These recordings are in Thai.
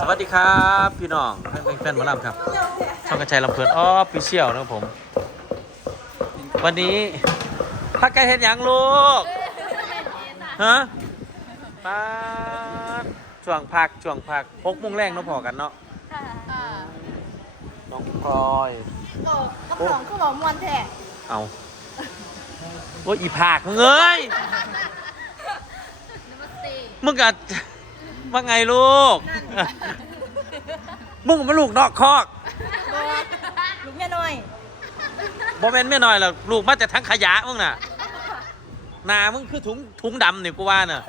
สวัสดีครับพี่น้องแฟนหมอลำครับช่องกระชายลำเพลินอ้อปีเชี่ยวนะครับผมวันนี้พักไก่เห็นยังลูกฮะป้าช่วงพัก6 โมงแรงเนาะพอกันเนาะน้องพลอยก็ของก็บอกมวนแท้เอาโอ้ยอีผากมึงเอ้ยมึงกัดว่าไงลูกมึงมาลูกนอกคอกลูกแม่น้อยบ่แม่นแม่น้อยหรอกลูกมาจากทั้งขยะมึงน่ะนามึงคือถุงดำนี่กูว่าน่ะ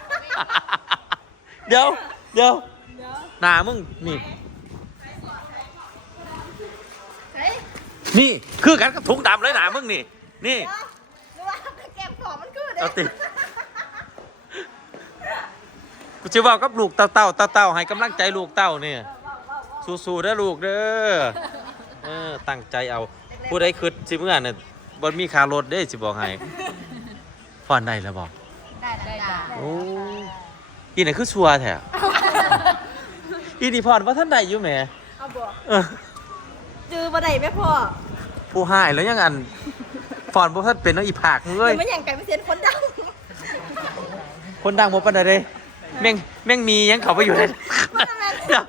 เดี๋ยวนามึงนี่คือกันกับถุงดำเลยนามึงนี่หรือว่าแก้มขอมันคือเด็เอาติกูจะบอกกับลูกเต้าให้กำลังใจลูกเต้าเนี่ยสู้ๆเด้อลูกเด้อตั้งใจเอาผู้ใดคิดสิเมื่อน่ะบ่มีค่ารถเด้สิบอกให้ฟอนได้แล้วบอกได้โอ้อีไหนคือชัวร์แท้อีนี่พรว่าท่านใดอยู่แหมเอาบ่จือบ่ได้แม่พ่อผู้หายแล้วยังอันฟอนบ่ท่านเป็นเนาะอีผากมึงเอ้ยมันอย่างไก่ไม่เสียคนดังบ่ปานใดเด้แม่งมียังเขาไปอยู่เลยมันแม่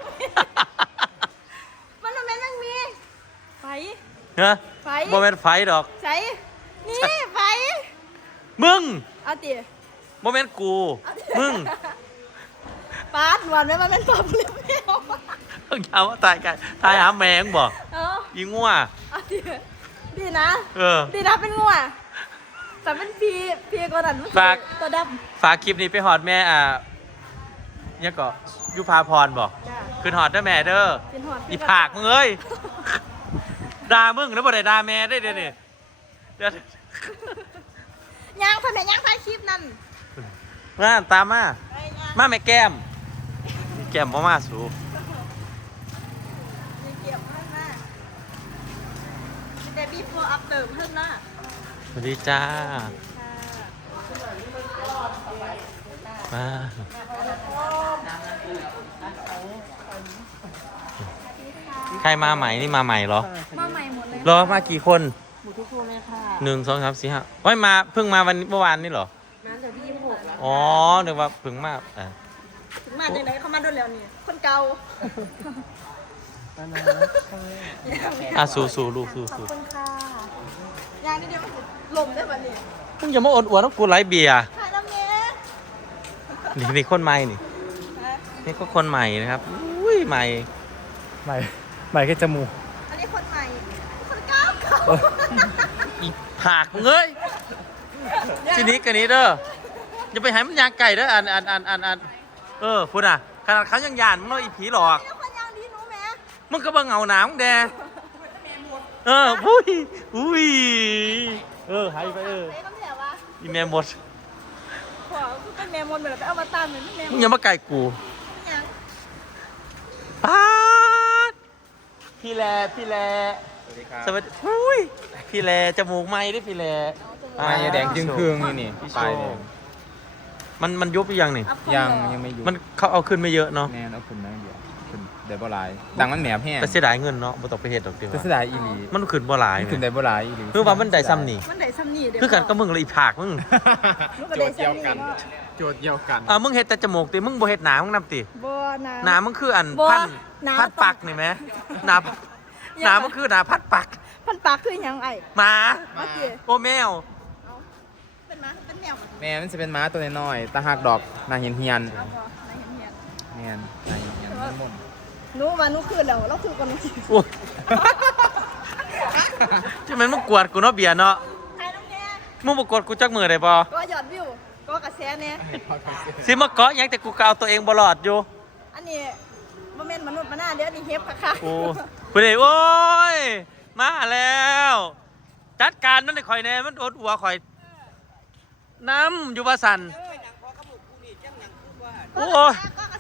นั่งมีไฟฮะบ่แม่นไฟดอกใช่นี่ไฟมึงเอาติบ่แม่นกูมึงปาดหวานแม่มันเป็นปอบเลี้ยงแมวเพิ่งถามว่าตายหาแมงบ่อีงัวเอาติดีนะดีนะเป็นงัวแต่เป็นพีกว่านั้นตัวดำฝากคลิปนี้ไปหอดแม่เนี่ยก็ยุพาพรบอกคืนหอดได้แม่เด้ออีผากมึงเอ้ยด่ามึงแล้วบ่ได้ด่าแม่ได้เดี๋ยวนี้ย่างพ่อแม่ย่างถ่ายคลิปนั่นมาตามมาแม่แก้มบ่มาสูเก็บให้มาแต่บีโฟอัพเติมเพิ่มนะสวัสดีจ้ามาใครมาใหม่นี่มาใหม่เหรอมาใหม่หมดเลยรอมากี่คนหมดทุกคนเลยค่ะ 1 2 3 4 5โอ้ยมาเพิ่งมาเมื่อวานนี่เหรอมาแต่ที่26แล้วอ๋อนึกว่าเพิ่งมาถึงมาจากไหนเขามาโดนแล้วนี่คนเก่าสู้ลูกสู้ขอบคุณค่ะยางนี่เดียวลมได้ป่ะนี่มึงอย่ามาอวดต้องกูไลฟ์เบียร์ถ่ายแล้วเนี้ยนี่คนใหม่นี่ก็คนใหม่นะครับอุ้ยใหม่แค่จมูกอันนี้คนใหม่คนเก่าอีผักเงยทีนี้กันนี้เด้ออย่าไปหามันยางไก่เด้อพูดอ่ะขนาดเขายังยานมึงเนาะอีผีหลอกมึงก็บังเงาหนามแดอุ้ยหายไปอีแม่หมดขอเป็นแม่มดเหมือนไปเอามาตามเหมือนแม่มึงอย่ามาไก่กูป๊าดพี่แลสวัสดีครับสวัสดีพี่แลจมูกไหมด้วยพี่แลไม่แดงจึงเครื่องนี่ปลายแดงมันยุบไปยังนี่ยังไม่ยุบมันเขาเอาขึ้นไม่เยอะเนาะแน่เอาขึ้นได้เดียวขึ้นได้บ่หลายดังมันแหนบแห้งแต่เสียดายเงินเนาะบ่ต้องไปเฮ็ดดอกเดียวแต่เสียดายอีหลีมันขึ้นบ่หลายขึ้นได้บ่หลายอีหลีคือว่ามันได้ซ้ำนี่เด้อคือกันก็มึงเลยอีผากมึงโจทย์เดียวกันมึงเฮ็ดแต่จมูกติมึงบ่เฮ็ดหน้ามึงนำติบ่หน้ามึงคืออันพันปักนี่แหมหน้ามึงคือหน้าพันปักคือหยังไอ้หมาโอ้แมวเป็นม้าเป็นแมวแม่มันจะเป็นม้าตัวน้อยๆตาหักดอกนางเฮียนแม่นนางเฮียนมุ่นนู้มานู้คือแล้วเราคือกันนู้โอ้ที่มันมึงกวดกูเนาะเบียร์เนาะมึงบ่กดกูจักมือได้บ่ก็ยอดวิวก็กระแสเนี่ยสิมาเกาะยังแต่กูก็เอาตัวเองบ่รอดอยู่อันนี้บ่แม่นมนุษย์มาหน้าเด้อนี่เฮ็บค่ะโอ้พุ่นเอ้ยโอ้ยมาแล้วจัดการมันให้ข่อยแน่มันอดหัวข่อยน้ำอยู่ว่าสันโอ้ย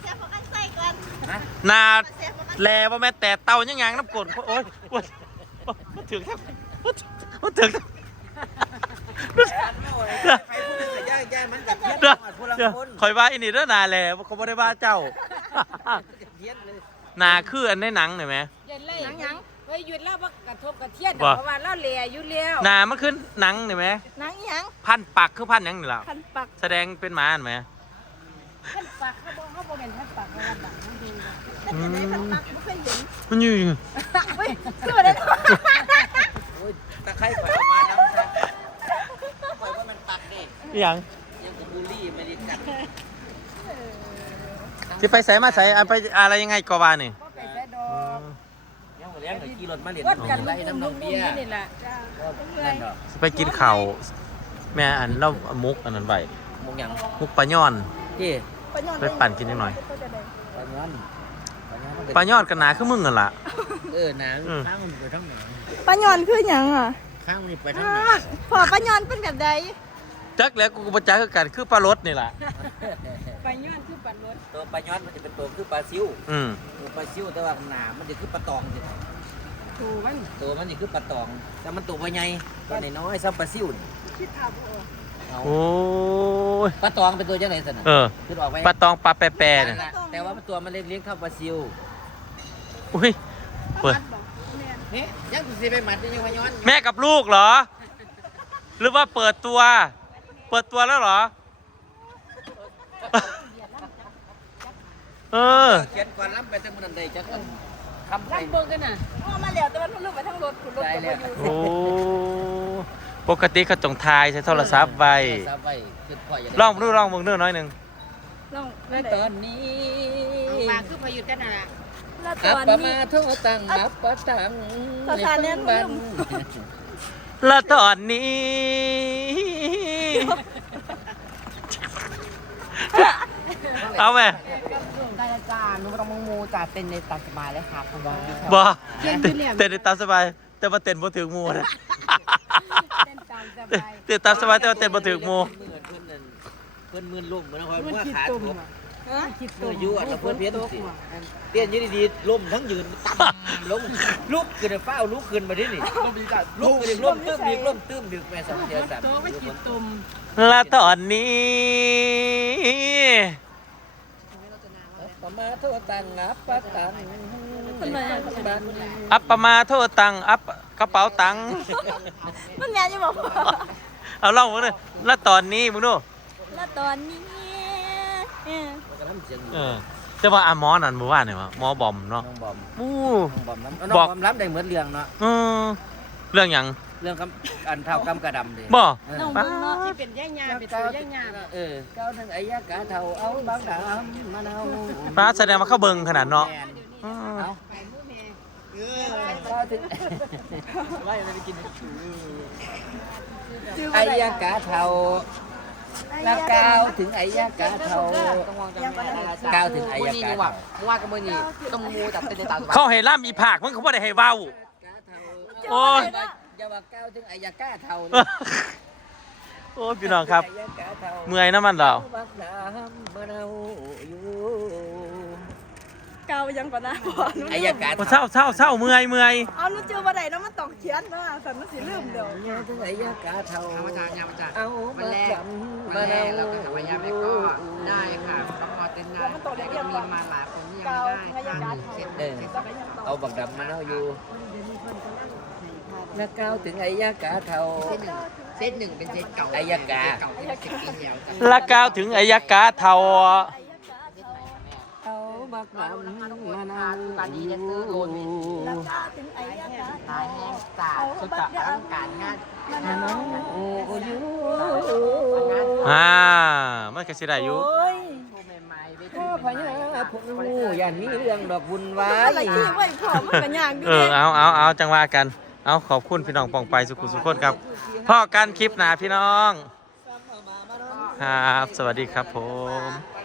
นาแลว่าแม่แต่เตายังน้ำกดโอ้ยมันถึงแทบมันถึงคอยว่าอินี่เด้อนาแลเขาไม่ได้ว่าเจ้าหนาคืออันในหนังหน่อยไหมยันไล่หนังหยังเฮ้ยหยุดแล้วว่ากระทบกระเทียนบ่เพราะว่าเราเลียอยู่แล้วหนามันคือหนังหน่อยไหมหนังหยังพันปักคือพันหยังนี่ล่ะพันปักแสดงเป็นหมาอันไหมท่านปากเขาบอกเป็นท่านปากเขาว่าปากมันดีนะเป็นยังไงพันปักไม่เคยเห็นมันอยู่เฮ้ยคืออะไรตะไคร้ไฟมาน้ำซะปล่อยว่ามันปักเด็กอหย่างยังกับบูลลี่ไม่ได้กัดที่ไปใส่มาใส่เอาไปอะไรยังไงก็ว่านี่ก็ไปแค่ดอกยังมาเลี้ยงกับขี่รถมาเลี้ยงวัดกันไล่น้ำนมุมมเบี้ยนี่แหละนั่นดอกสิไปกินข้าวแม่อันเรามุกอันนั้นไว้มุงยังมุกปลาย่อนพี่ไปปั่นกินนิดหน่อยปลาย้อนมันเป็นปลาย่อนกันหนาคือมึงกันล่ะหนาข้างมันไปทั้งหนาปลาหยอนคือหยังอ่ะข้างมันไปทั้งหนาพอปลาหยอนเป็นแบบใดจักแล้วกูก็บ่จักคือกันคือปลารสนี่ล่ะไปย้อนคือปั่นรถตัวปลาย้อนมันจะเป็นตัวคือปลาซิวอืมตัวปลาซิวแต่ว่าหนามันจะคือปลาตองสิถูมันตัวมันจะคือปลาตองแต่มันตัวใหญ่ตัวน้อยๆซ้ำปลาซิวนี่คิดภาพออกโอ้ยปลาตองเป็นตัวจังไหนสินะเออคือออกไปปลาตองปลาแปรๆนั่น่ะนแหละแต่ว่าตัวมันเลี้ยงเท่าปลาซิวอุ้ยเปิดนี่ยังสิไปหมัดยังมาย้อนแม่กับลูกเหรอ หรือว่าเปิดตัว เปิดตัวแล้วเหรอ เออเขียนก่อนล้ำไปทั้งมันใดจักคำไปรับเบิกกันน่ะเอามาแล้วแต่มันทะลุไปทั้งรถคุณรถก็มาอยู่โอ้ปกติเขาจงทายใช้โทรศัพท์ไว้ซับไว้คือพ่ออย่าได้ลองดูลองมึงดูน้อยหนึ่งลองในตอนนี้ปากคือพยุดกันน่ะล่ะแล้วตอัอนปนี้มาโทตังอัปปะตังภาษาเนี่ยในปัจจุบันแล้วตอนนี้ เอาไหมได้ละจ้าหนูต้องมงมูจ่าเป็นในตามสบายเลยค่ะเพราะว่าบ่เต้นได้ตามสบาย แต่ว่าเต้นบ่ถึงหมูนะเต้นตามสบายเต้นตามสบายแต่ว่าเต้นบ่ถึงหมูเพื่อนมื่นล่มเหมือนคอยมันว่าคิดขาตุ่มตกคิดเอตุ่อมอยู่อ่ะแล้วเพื่อนเพี้ยนสิเตี้ยนยืนดีๆล่มทั้งยืนต่ำล้มลุกขึ้นเฝ้าลุกขึ้นมาที่นี่ลุกขึ้นล่มตื้มดึกล่มตื้มดึกแม่สองเดียวสามโตไม่คิดตุ่มแล้วตอนนี้ประมาโทตังอัปปะตังในปัจจุบันอัปปมาโทษตังอัปกระเป๋าตังค์มันงานจะบอกว่าเอาเล่ามึงเลยแล้วตอนนี้มึงดูแล้วตอนนี้มันกำลังเสียงอยู่เออจะว่าอะหมอนั่นบ่ว่าเนี่ยวะหมอบอมเนาะน้องบอมอู้น้องบอมน้องบอมรับได้เหมือนเรื่องเนาะเออเรื่องหยังเรื่องอันเท่ากำกระดำเลยบ่น้องมึงเนาะที่เป็นย่างยาเป็นตัวย่างยาก้าวหนึ่งไอ้ยากาเท่าเอาบางดำมะนาวป้าแสดงว่าเข้าเบิ่งขนาดเนาะอืมเอาไปมือแม่ก็ถึงไล่ไปกินชื่อไอ้ว่าอะไรยากาเท่าแล้วก้าวถึงไอ้ยากาเท่าก้าวถึงไอ้ยากาเท่าว่ากับมือนี่ต้องมูจับเป็นในตามสบายเขาให้ล่ำอีผากมันเขาบ่ได้ให้เว้า โอ้ยอย่าว่าก้าวถึงไอ้ยากาเท่าโอ้ยพี่น้องครับ เมื่อยน้ำมันเราบางดำมะนาวอยู่เกายังก่อนนะพอหนูไอ้ยากาเศร้าเศร้าเศร้าเมื่อยเมื่อยเอาหนูเจอบ่ได้เนาะมันตอกเขียนเนาะสันมันสิลืมเดี๋ยวถึงไอ้ยากาเท่ามาจากยามาจากเอามัมานแรกจำมัมะนแรนาวกเราก็ทำพยายามไปก็ได้ค่ะต้องรอเต้นงานแล้วก็มีมาหลายคนที่ยังไม่ได้ค่ะเสร็จเออเอาบักดำมะนาวอยู่นักก้าวถึงไอ้ยากาเท่าเซตหนึ่งเป็นเซตเก่าอายกาเก่าที่10 ปีแล้วจ้ะละกาวถึงอายกาเทาเอาบักดำมะนาวตอนนี้จะซื้อโลนเป็นแล้วก็ถึงไอ้ยาตายแห้งสาดสุดอลังการงานมะนาวอยู่มันก็สิได้อยู่โอ้ยโชว์ใหม่ๆไปพ่อพญาผู้ยันมีเรื่องดอกบุญไว้อะไรที่ไว้พอมันก็ยากอยู่เออ เอาจังว่ากัน เอาขอบคุณพี่น้องปองไปสุขุมสุขคนครับพ่อกันคลิปหนาพี่น้อง ครับ สวัสดีครับผม